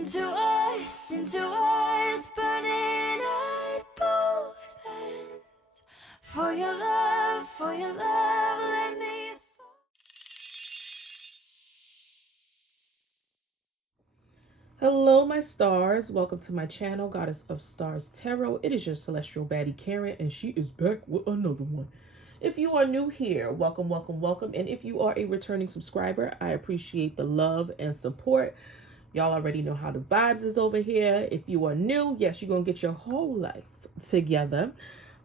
into us, burning at both ends. For your love, let me fall. Hello, my stars. Welcome to my channel, Goddess of Stars Tarot. It is your celestial baddie, Karen, and she is back with another one. If you are new here, welcome, welcome, welcome. And if you are a returning subscriber, I appreciate the love and support. Y'all already know how the vibes is over here. If you are new, yes, you're going to get your whole life together.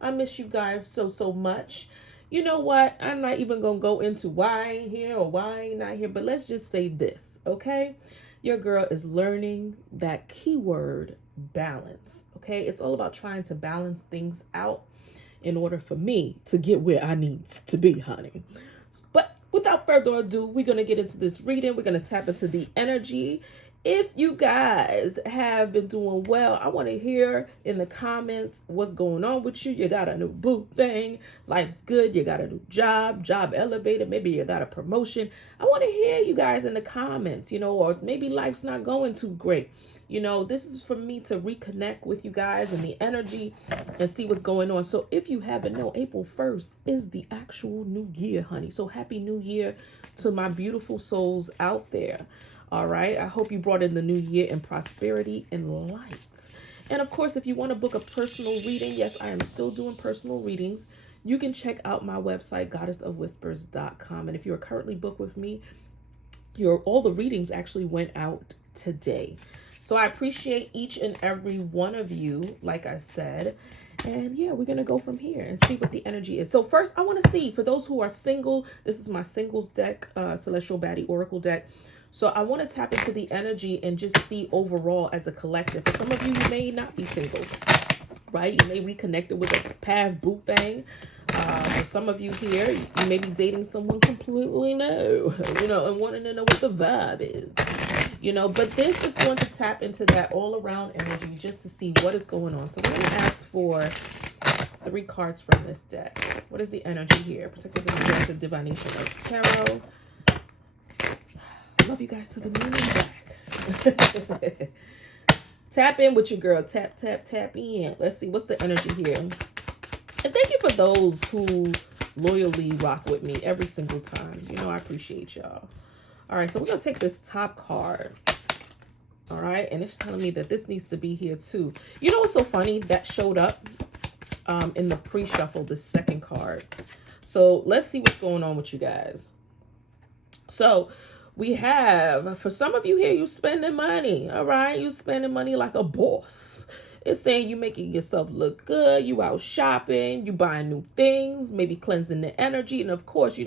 I miss you guys so much. You know what? I'm not even going to go into why I ain't here or why I ain't not here, but let's just say this, okay? Your girl is learning that keyword balance, okay? It's all about trying to balance things out in order for me to get where I need to be, honey. But without further ado, we're going to get into this reading. We're going to tap into the energy. If you guys have been doing well, I want to hear in the comments what's going on with you. You got a new boo thing. Life's good. You got a new job elevated. Maybe you got a promotion. I want to hear you guys in the comments, or maybe life's not going too great. This is for me to reconnect with you guys and the energy and see what's going on. So if you haven't known, April 1st is the actual new year, honey. So happy new year to my beautiful souls out there. All right. I hope you brought in the new year in prosperity and light. And of course, if you want to book a personal reading, yes, I am still doing personal readings. You can check out my website, goddessofwhispers.com. And if you're currently booked with me, all the readings actually went out today. So I appreciate each and every one of you, like I said. And yeah, we're going to go from here and see what the energy is. So first, I want to see, for those who are single, this is my singles deck, Celestial Baddie Oracle deck. So I want to tap into the energy and just see overall as a collective. For some of you, you may not be single, right? You may reconnect it with a past boo thing. For some of you here, you may be dating someone completely new, and wanting to know what the vibe is, but this is going to tap into that all around energy just to see what is going on. So we're going to ask for 3 cards from this deck. What is the energy here? Protectors and aggressive divination of tarot. I love you guys to the moon and back. Tap in with your girl. Tap, tap, tap in. Let's see. What's the energy here? And thank you for those who loyally rock with me every single time. I appreciate y'all. All right, so we're going to take this top card. All right, and it's telling me that this needs to be here too. You know what's so funny? That showed up in the pre-shuffle, the second card. So let's see what's going on with you guys. So we have, for some of you here, you spending money. All right, you spending money like a boss. It's saying you making yourself look good. You out shopping. You buying new things. Maybe cleansing the energy. And of course,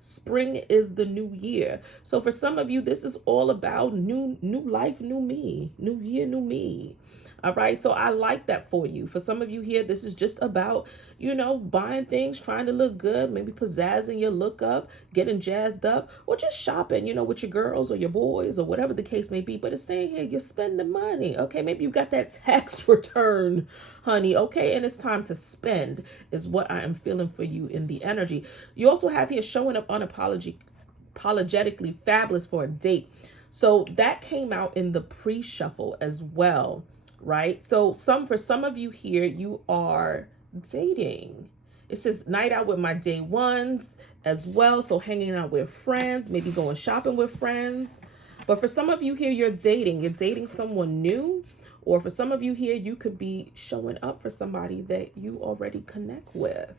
spring is the new year. So for some of you, this is all about new life, new me. New year, new me. All right. So I like that for you. For some of you here, this is just about, buying things, trying to look good, maybe pizzazzing your look up, getting jazzed up, or just shopping, with your girls or your boys or whatever the case may be. But it's saying here, you're spending money. Okay. Maybe you got that tax return, honey. Okay. And it's time to spend is what I am feeling for you in the energy. You also have here showing up unapologetically fabulous for a date. So that came out in the pre-shuffle as well. Right? So for some of you here, you are dating. It says night out with my day ones as well. So hanging out with friends, maybe going shopping with friends. But for some of you here, you're dating someone new. Or for some of you here, you could be showing up for somebody that you already connect with.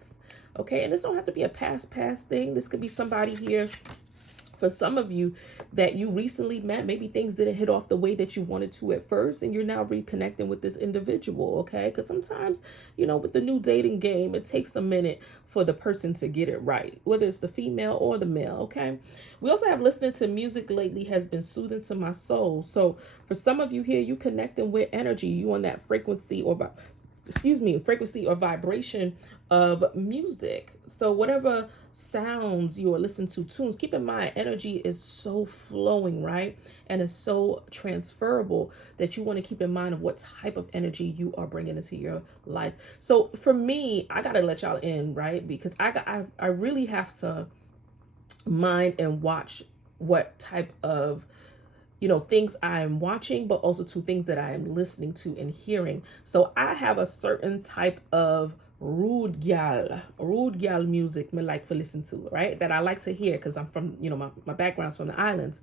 Okay. And this don't have to be a past thing. This could be somebody here, for some of you, that you recently met. Maybe things didn't hit off the way that you wanted to at first, and you're now reconnecting with this individual, okay? Because sometimes, with the new dating game, it takes a minute for the person to get it right, whether it's the female or the male, okay? We also have listening to music lately has been soothing to my soul. So for some of you here, you connecting with energy. You on that frequency or vibration of music. So whatever sounds you are listening to, tunes, keep in mind energy is so flowing, right? And it's so transferable that you want to keep in mind of what type of energy you are bringing into your life. So for me, I gotta let y'all in, right? Because I really have to mind and watch what type of things I am watching, but also to things that I am listening to and hearing. So I have a certain type of rude gal music me like to listen to, right? That I like to hear because I'm from, my background's from the islands.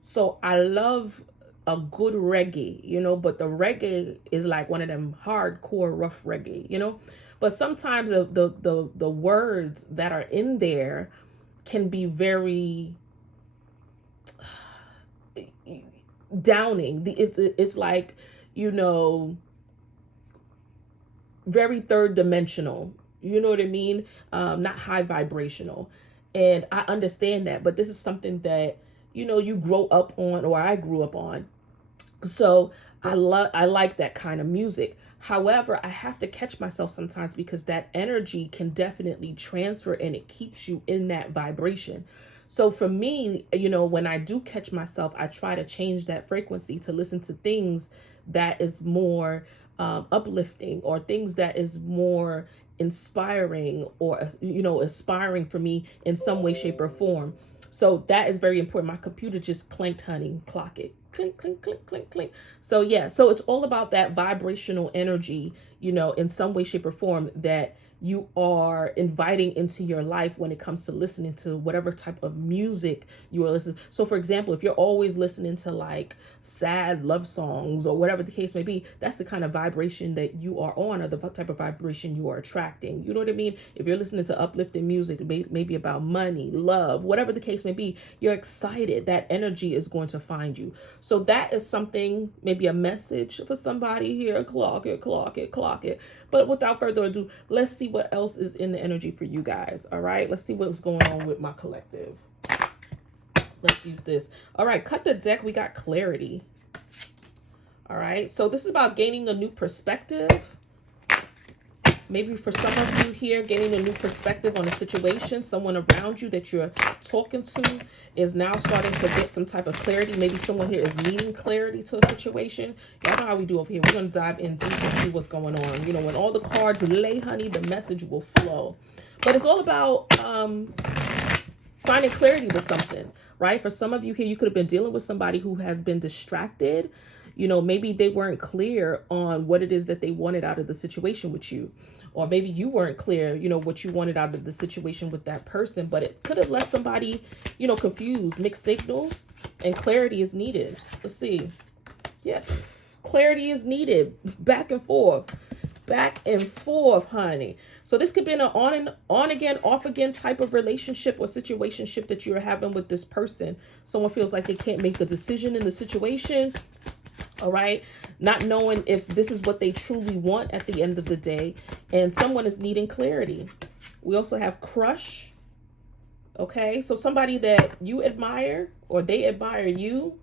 So I love a good reggae, but the reggae is like one of them hardcore rough reggae. But sometimes the words that are in there can be very downing. It's like, very third dimensional. You know what I mean? Not high vibrational. And I understand that, but this is something that, you grow up on, or I grew up on. So I like that kind of music. However, I have to catch myself sometimes because that energy can definitely transfer and it keeps you in that vibration. So for me, when I do catch myself, I try to change that frequency to listen to things that is more uplifting, or things that is more inspiring, or aspiring for me in some way, shape, or form. So that is very important. My computer just clanked, honey. Clock it. Clink, clink, clink, clink, clink. So yeah, so it's all about that vibrational energy, in some way, shape, or form that you are inviting into your life when it comes to listening to whatever type of music you are listening. So for example, if you're always listening to like sad love songs or whatever the case may be, that's the kind of vibration that you are on, or the type of vibration you are attracting. You know what I mean? If you're listening to uplifting music, maybe about money, love, whatever the case may be, you're excited. That energy is going to find you. So that is something, maybe a message for somebody here. Clock it, clock it, clock it. But without further ado, let's see what else is in the energy for you guys. All right, let's see what's going on with my collective. Let's use this. All right, cut the deck. We got clarity. All right, so this is about gaining a new perspective. Maybe for some of you here, gaining a new perspective on a situation. Someone around you that you're talking to is now starting to get some type of clarity. Maybe someone here is needing clarity to a situation. Y'all know how we do over here. We're going to dive in deep and see what's going on. When all the cards lay, honey, the message will flow. But it's all about finding clarity to something, right? For some of you here, you could have been dealing with somebody who has been distracted. Maybe they weren't clear on what it is that they wanted out of the situation with you. Or maybe you weren't clear, what you wanted out of the situation with that person, but it could have left somebody, confused, mixed signals, and clarity is needed. Let's see. Yes, clarity is needed. Back and forth, honey. So this could be an on again, off again type of relationship or situationship that you're having with this person. Someone feels like they can't make a decision in the situation. All right, not knowing if this is what they truly want at the end of the day, and someone is needing clarity. We also have crush. Okay, so somebody that you admire or they admire you.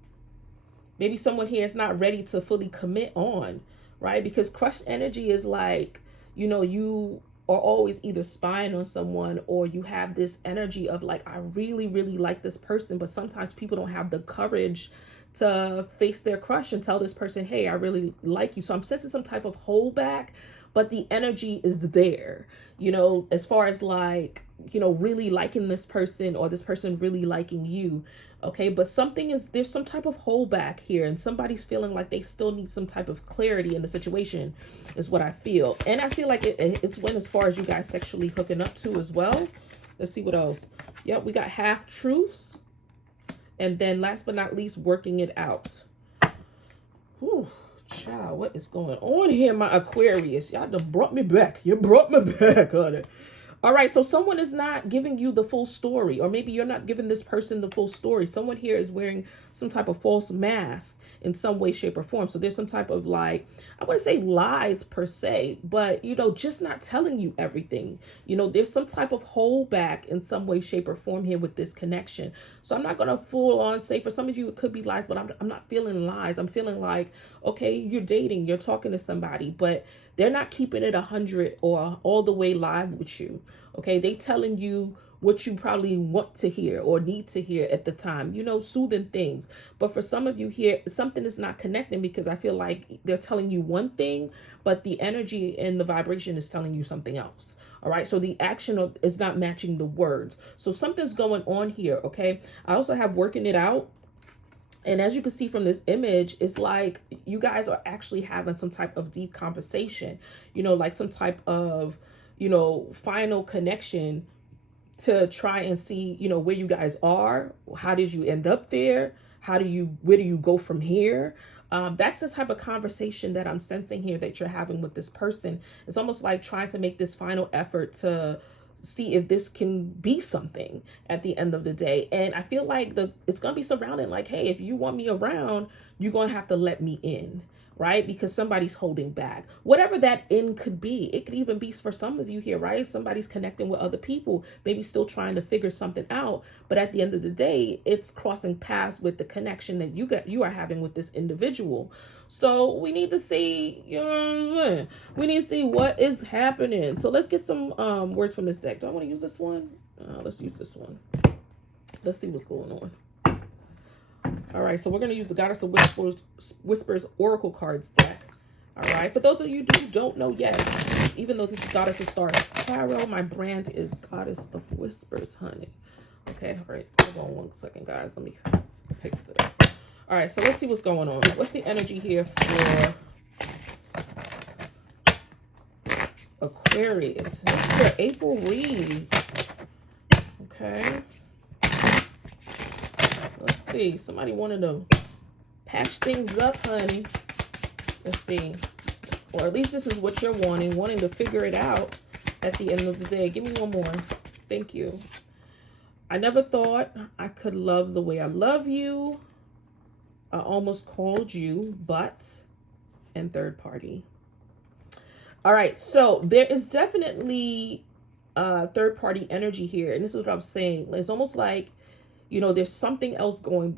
Maybe someone here is not ready to fully commit on, right? Because crush energy is like, you are always either spying on someone, or you have this energy of like, I really, really like this person, but sometimes people don't have the courage to face their crush and tell this person, hey, I really like you. So I'm sensing some type of holdback, but the energy is there, as far as like, really liking this person, or this person really liking you. Okay, but there's some type of holdback here, and somebody's feeling like they still need some type of clarity in the situation, is what I feel. And I feel like it's when, as far as you guys sexually hooking up to as well. Let's see what else. Yep, we got half truths. And then last but not least, working it out. Whew, child, what is going on here, my Aquarius? Y'all done brought me back. You brought me back, honey. All right, so someone is not giving you the full story, or maybe you're not giving this person the full story. Someone here is wearing some type of false mask in some way, shape, or form. So there's some type of like, I wouldn't say lies per se, but, just not telling you everything. There's some type of holdback in some way, shape, or form here with this connection. So I'm not going to full on say, for some of you, it could be lies, but I'm not feeling lies. I'm feeling like, okay, you're dating, you're talking to somebody, but they're not keeping it 100 or all the way live with you. Okay, they telling you what you probably want to hear or need to hear at the time, soothing things. But for some of you here, something is not connecting, because I feel like they're telling you one thing, but the energy and the vibration is telling you something else. All right, so the action is not matching the words. So something's going on here. Okay, I also have working it out. And as you can see from this image, it's like you guys are actually having some type of deep conversation, you know, like some type of, you know, final connection to try and see, you know, where you guys are. How did you end up there? Where do you go from here? That's the type of conversation that I'm sensing here that you're having with this person. It's almost like trying to make this final effort to see if this can be something at the end of the day. And I feel like it's going to be surrounding like, hey, if you want me around, you're going to have to let me in, right? Because somebody's holding back. Whatever that in could be. It could even be for some of you here, right? Somebody's connecting with other people, maybe still trying to figure something out. But at the end of the day, it's crossing paths with the connection that you are having with this individual. So we need to see, you know what I'm saying? We need to see what is happening. So let's get some words from this deck. Do I want to use this one? Let's use this one. Let's see what's going on. All right, so we're going to use the Goddess of Whispers Oracle Cards deck. All right, for those of you who don't know yet, even though this is Goddess of Stars Tarot, my brand is Goddess of Whispers, honey. Okay, all right, hold on one second, guys. Let me fix this. All right, so let's see what's going on. What's the energy here for Aquarius? This is their April read. Okay. Let's see. Somebody wanted to patch things up, honey. Let's see. Or at least this is what you're wanting to figure it out at the end of the day. Give me one more. Thank you. I never thought I could love the way I love you. I almost called you, but, and third party. All right, so there is definitely third party energy here. And this is what I'm saying. It's almost like, you know, there's something else going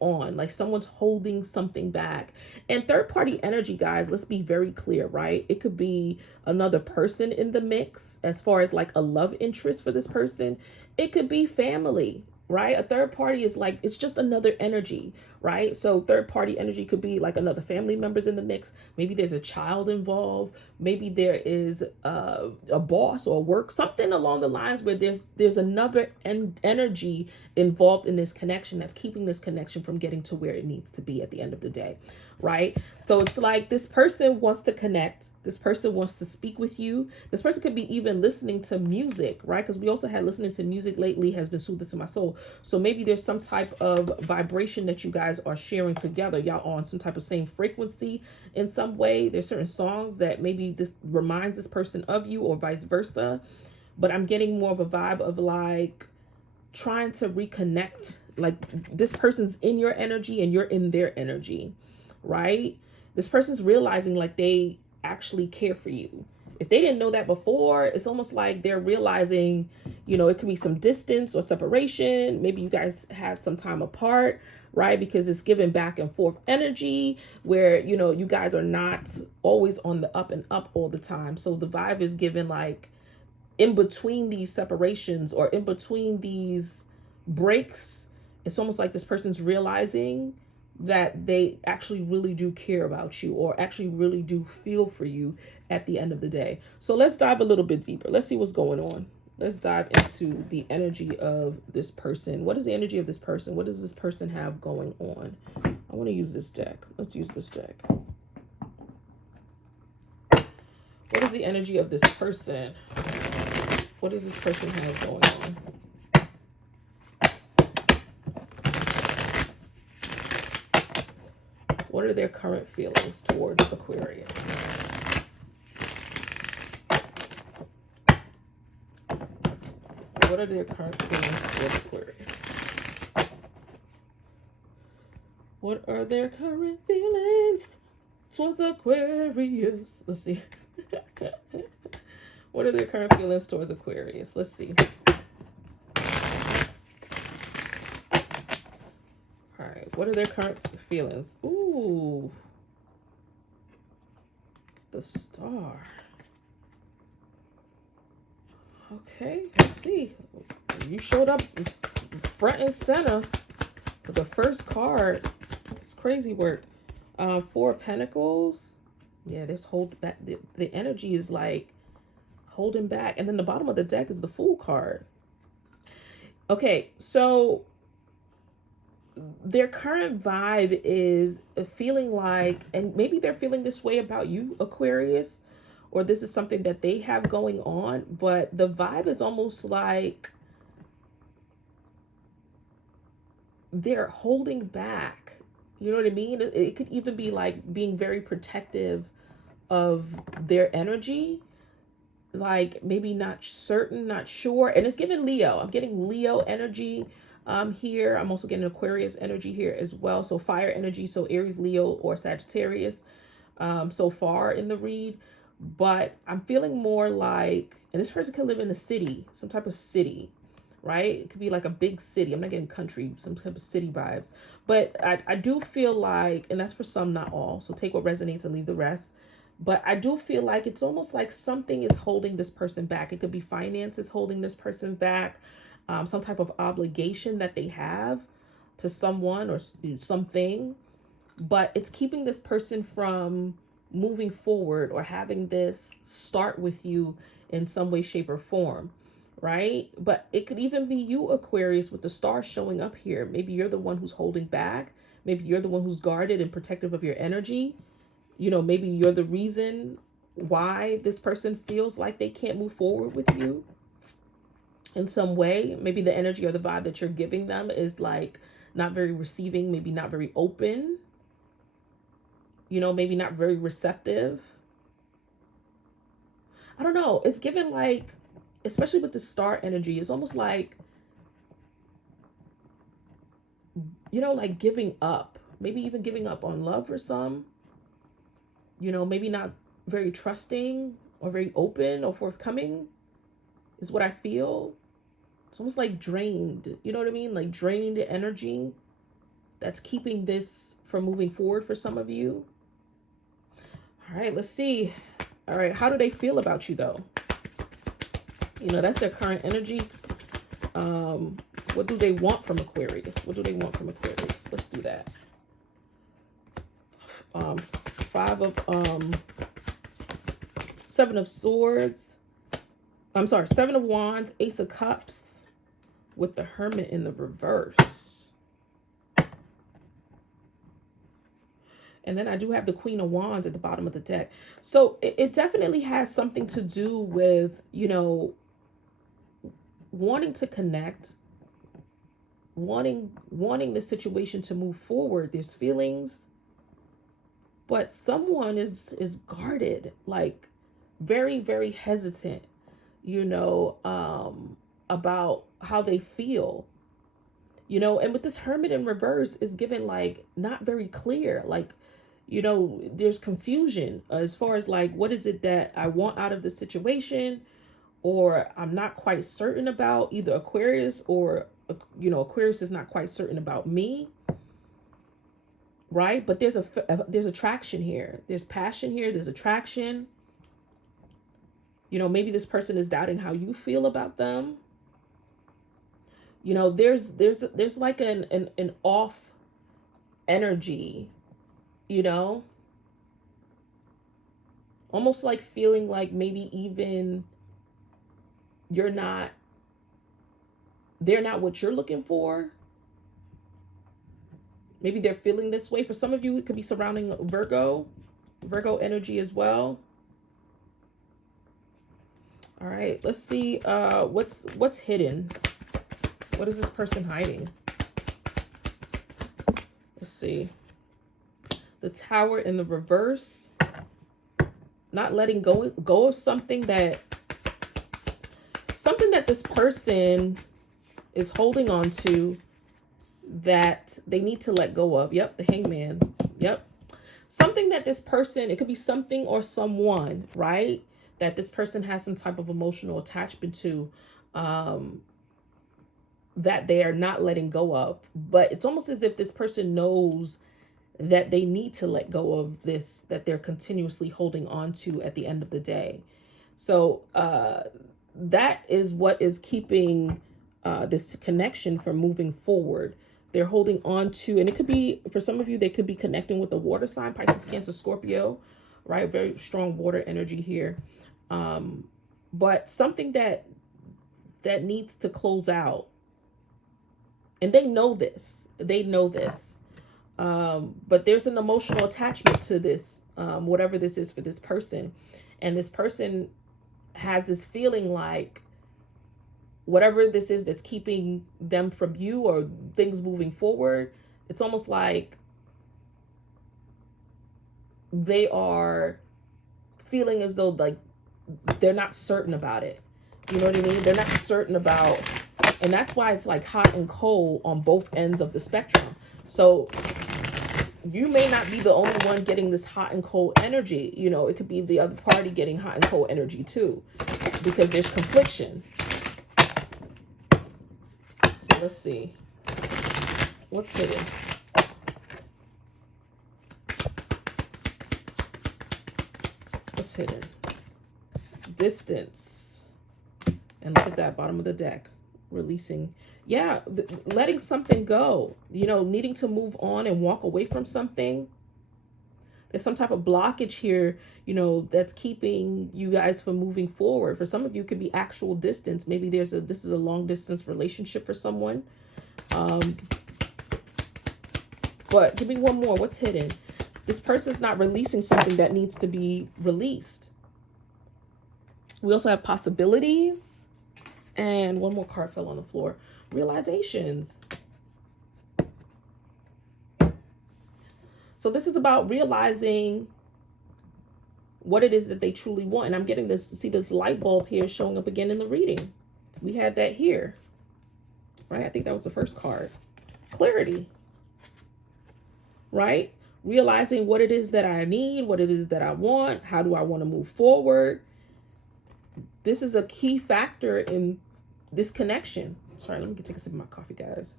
on, like someone's holding something back. And third party energy, guys, let's be very clear, right? It could be another person in the mix as far as like a love interest for this person. It could be family, right? A third party is like, it's just another energy, right? So third party energy could be like another family members in the mix. Maybe there's a child involved. Maybe there is a boss or work, something along the lines where there's another energy involved in this connection that's keeping this connection from getting to where it needs to be at the end of the day, right? So it's like this person wants to connect. This person wants to speak with you. This person could be even listening to music, right? Because we also had listening to music lately has been soothing to my soul. So maybe there's some type of vibration that you guys are sharing together. Y'all on some type of same frequency in some way. There's certain songs that maybe this reminds this person of you or vice versa. But I'm getting more of a vibe of like trying to reconnect. Like this person's in your energy and you're in their energy, right? This person's realizing like they actually care for you. If they didn't know that before, it's almost like they're realizing, you know, it could be some distance or separation. Maybe you guys had some time apart, right? Because it's giving back and forth energy where, you know, you guys are not always on the up and up all the time. So the vibe is given like in between these separations or in between these breaks. It's almost like this person's realizing that they actually really do care about you or actually really do feel for you at the end of the day. So let's dive a little bit deeper. Let's see what's going on. Let's dive into the energy of this person. What is the energy of this person? What does this person have going on? I want to use this deck. Let's use this deck. What is the energy of this person? What does this person have going on? What are their current feelings towards Aquarius? What are their current feelings towards Aquarius? What are their current feelings towards Aquarius? Let's see. What are their current feelings towards Aquarius? Let's see. All right. What are their current feelings? Ooh. The Star. Okay. Let's see. You showed up front and center for the first card. It's crazy work. Four of Pentacles. Yeah, this hold back. The energy is like holding back. And then the bottom of the deck is the Fool card. Okay, so their current vibe is feeling like, and maybe they're feeling this way about you, Aquarius, or this is something that they have going on, but the vibe is almost like they're holding back. You know what I mean? It could even be like being very protective of their energy, like maybe not certain, not sure. And it's giving Leo. I'm getting Leo energy here. I'm also getting Aquarius energy here as well. So fire energy, so Aries, Leo, or Sagittarius so far in the read. But I'm feeling more like, and this person could live in a city, some type of city, right? It could be like a big city. I'm not getting country, some type of city vibes. But I do feel like, and that's for some, not all, so take what resonates and leave the rest. But I do feel like it's almost like something is holding this person back. It could be finances holding this person back, some type of obligation that they have to someone or something. But it's keeping this person from moving forward or having this start with you in some way, shape, or form, right? But it could even be you, Aquarius, with the stars showing up here. Maybe you're the one who's holding back. Maybe you're the one who's guarded and protective of your energy. You know, maybe you're the reason why this person feels like they can't move forward with you in some way. Maybe the energy or the vibe that you're giving them is like not very receiving, maybe not very open, you know, maybe not very receptive. I don't know. It's given like, especially with the star energy, it's almost like, you know, like giving up, maybe even giving up on love for some, you know, maybe not very trusting or very open or forthcoming is what I feel. It's almost like drained, you know what I mean? Like drained energy that's keeping this from moving forward for some of you. All right, let's see. All right, how do they feel about you though? You know, that's their current energy. What do they want from Aquarius? What do they want from Aquarius? Let's do that. Seven of Swords. I'm sorry, Seven of Wands, Ace of Cups with the Hermit in the reverse. And then I do have the Queen of Wands at the bottom of the deck. So it definitely has something to do with, you know, wanting to connect, wanting the situation to move forward. There's feelings, but someone is guarded, like very, very hesitant, you know, about how they feel, you know. And with this Hermit in reverse is given like not very clear, like, you know, there's confusion as far as like, what is it that I want out of the situation, or I'm not quite certain about either Aquarius or, you know, Aquarius is not quite certain about me, right? But there's attraction here. There's passion here. There's attraction. You know, maybe this person is doubting how you feel about them. You know, there's like an off energy, you know, almost like feeling like maybe even they're not what you're looking for. Maybe they're feeling this way. For some of you, it could be surrounding Virgo energy as well. All right, let's see what's hidden. What is this person hiding? Let's see. The Tower in the reverse. Not letting go of something that this person is holding on to that they need to let go of. Yep, the Hangman. Yep. Something that this person, it could be something or someone, right? That this person has some type of emotional attachment to, that they are not letting go of. But it's almost as if this person knows that they need to let go of this, that they're continuously holding on to at the end of the day. So that is what is keeping this connection from moving forward. They're holding on to, and it could be, for some of you, they could be connecting with the water sign, Pisces, Cancer, Scorpio, right? Very strong water energy here. But something that needs to close out, And they know this. They know this. But there's an emotional attachment to this, whatever this is for this person. And this person has this feeling like whatever this is that's keeping them from you or things moving forward, it's almost like they are feeling as though like they're not certain about it. You know what I mean? They're not certain about, and that's why it's like hot and cold on both ends of the spectrum. So you may not be the only one getting this hot and cold energy. You know, it could be the other party getting hot and cold energy too, because there's confliction. So let's see. What's hidden? What's hidden? Distance. And look at that bottom of the deck. Releasing. Yeah, letting something go. You know, needing to move on and walk away from something. There's some type of blockage here, you know, that's keeping you guys from moving forward. For some of you, it could be actual distance. Maybe this is a long distance relationship for someone. But give me one more. What's hidden? This person's not releasing something that needs to be released. We also have possibilities. And one more card fell on the floor. Realizations. So this is about realizing what it is that they truly want. And I'm getting this, see this light bulb here showing up again in the reading. We had that here, right? I think that was the first card. Clarity, right? Realizing what it is that I need, what it is that I want. How do I want to move forward? This is a key factor in this connection. Sorry, let me take a sip of my coffee, guys.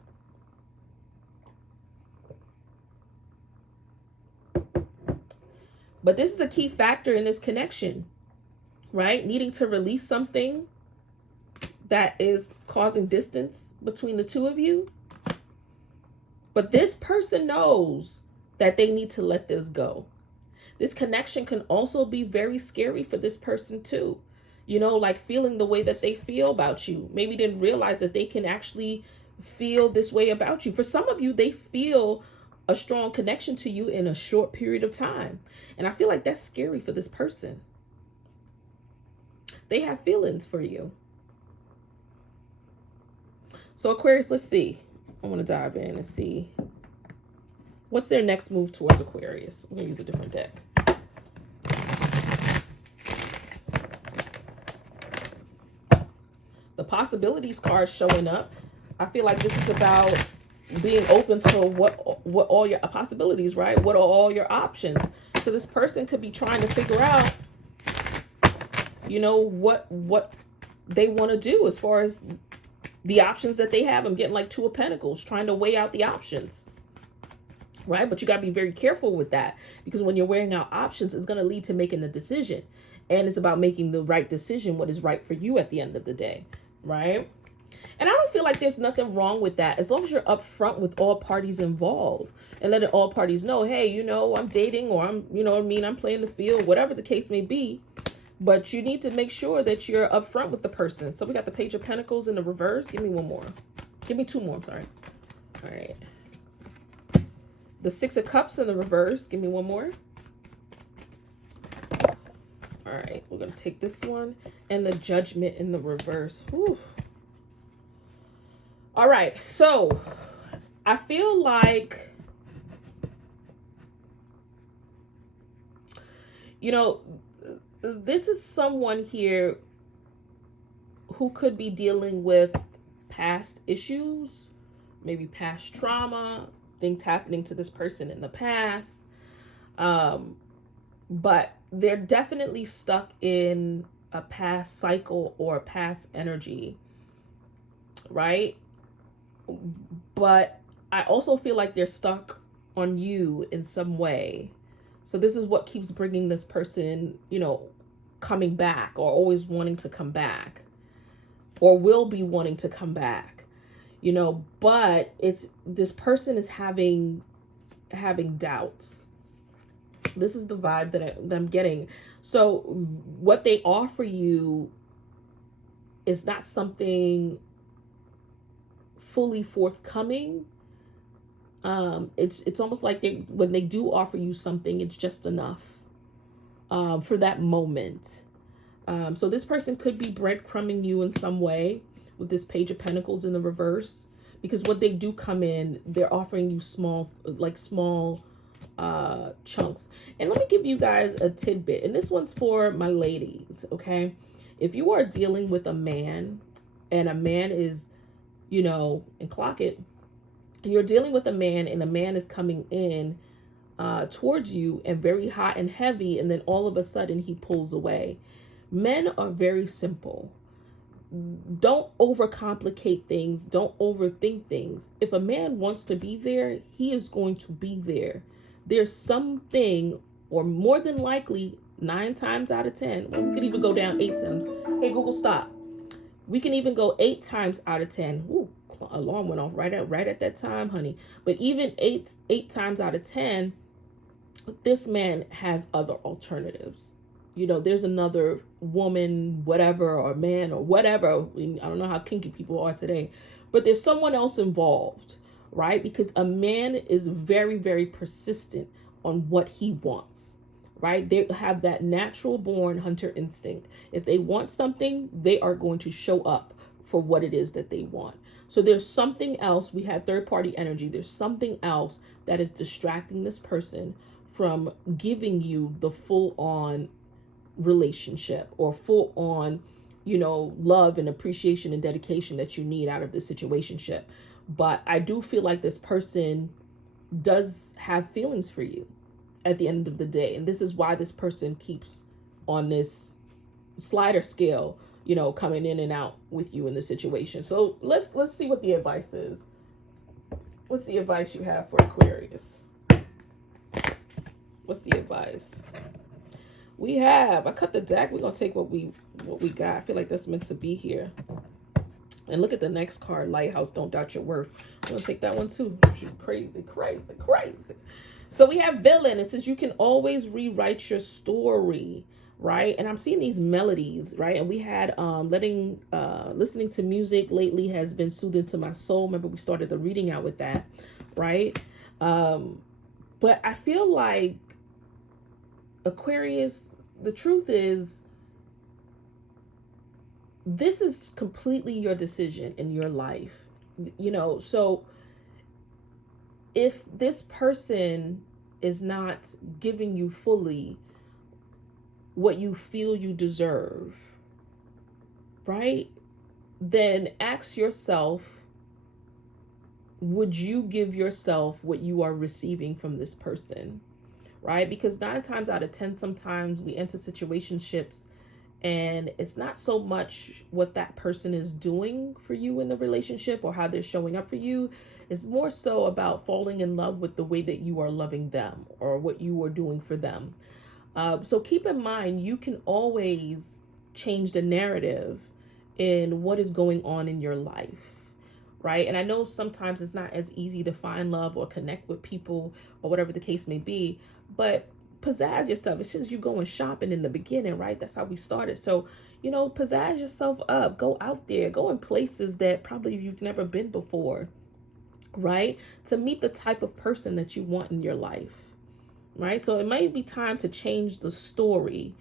But this is a key factor in this connection, right? Needing to release something that is causing distance between the two of you. But this person knows that they need to let this go. This connection can also be very scary for this person too. You know, like feeling the way that they feel about you. Maybe didn't realize that they can actually feel this way about you. For some of you, they feel a strong connection to you in a short period of time. And I feel like that's scary for this person. They have feelings for you. So Aquarius, let's see. I want to dive in and see what's their next move towards Aquarius. I'm going to use a different deck. The possibilities card showing up. I feel like this is about being open to what all your possibilities, right? What are all your options? So this person could be trying to figure out, you know, what they want to do as far as the options that they have. I'm getting like Two of Pentacles, trying to weigh out the options, right? But you got to be very careful with that, because when you're weighing out options, it's going to lead to making a decision. And it's about making the right decision, what is right for you at the end of the day, right? And I don't feel like there's nothing wrong with that, as long as you're upfront with all parties involved and letting all parties know, hey, you know, I'm dating, or I'm, you know what I mean, I'm playing the field, whatever the case may be. But you need to make sure that you're upfront with the person. So we got the Page of Pentacles in the reverse. Give me one more. Give me two more. I'm sorry. All right. The Six of Cups in the reverse. Give me one more. All right. We're going to take this one. And the Judgment in the reverse. Whew. All right. So I feel like, you know, this is someone here who could be dealing with past issues, maybe past trauma, things happening to this person in the past. But they're definitely stuck in a past cycle or a past energy, right? But I also feel like they're stuck on you in some way. So this is what keeps bringing this person, you know, coming back, or always wanting to come back, or will be wanting to come back, you know. But it's, this person is having doubts. This is the vibe that I'm getting. So what they offer you is not something fully forthcoming. It's almost like when they do offer you something, it's just enough for that moment. So this person could be breadcrumbing you in some way with this Page of Pentacles in the reverse, because what they do come in, they're offering you small chunks. And let me give you guys a tidbit, and this one's for my ladies, okay? If you are dealing with a man, and a man is, and clock it, you're dealing with a man and a man is coming in towards you and very hot and heavy, and then all of a sudden he pulls away. Men are very simple. Don't overcomplicate things. Don't overthink things. If a man wants to be there, he is going to be there. There's something, or more than likely 9 times out of 10, well, we could even go down 8 times. Hey, Google, stop. We can even go 8 times out of 10. Ooh, alarm went off right at that time, honey. But even 8 times out of 10, this man has other alternatives. There's another woman, whatever, or man, or whatever. I don't know how kinky people are today, but there's someone else involved, right? Because a man is very, very persistent on what he wants, right? They have that natural born hunter instinct. If they want something, they are going to show up for what it is that they want. So there's something else. We had third party energy. There's something else that is distracting this person from giving you the full on relationship, or full on, love and appreciation and dedication that you need out of this situationship. But I do feel like this person does have feelings for you at the end of the day. And this is why this person keeps on this slider scale, coming in and out with you in the situation. So let's see what the advice is. What's the advice you have for Aquarius? What's the advice? I cut the deck. We're going to take what we got. I feel like that's meant to be here. And look at the next card, Lighthouse, don't doubt your worth. I'm going to take that one too. Crazy. So we have Villain. It says you can always rewrite your story, right? And I'm seeing these melodies, right? And we had listening to music lately has been soothing to my soul. Remember, we started the reading out with that, right? But I feel like Aquarius, the truth is, this is completely your decision in your life. So if this person is not giving you fully what you feel you deserve, right? Then ask yourself, would you give yourself what you are receiving from this person? Right? Because 9 times out of 10, sometimes we enter situationships and it's not so much what that person is doing for you in the relationship or how they're showing up for you. It's more so about falling in love with the way that you are loving them or what you are doing for them. So keep in mind, you can always change the narrative in what is going on in your life. Right? And I know sometimes it's not as easy to find love or connect with people or whatever the case may be, but pizzazz yourself. It's just you going shopping in the beginning, right? That's how we started. So, pizzazz yourself up. Go out there. Go in places that probably you've never been before, right? To meet the type of person that you want in your life, right? So it might be time to change the story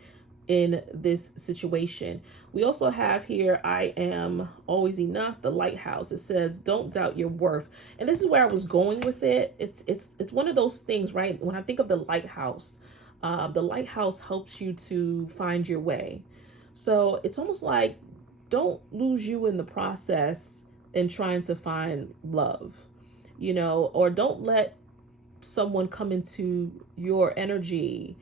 in this situation. We also have here, I am always enough, the Lighthouse. It says, don't doubt your worth. And this is where I was going with it. It's one of those things, right? When I think of the Lighthouse helps you to find your way. So it's almost like, don't lose you in the process in trying to find love, or don't let someone come into your energy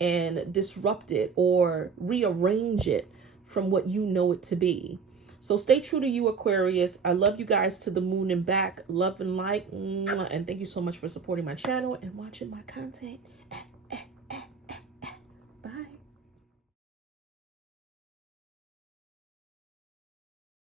and disrupt it or rearrange it from what you know it to be. So stay true to you, Aquarius. I love you guys to the moon and back. Love and light. And thank you so much for supporting my channel and watching my content.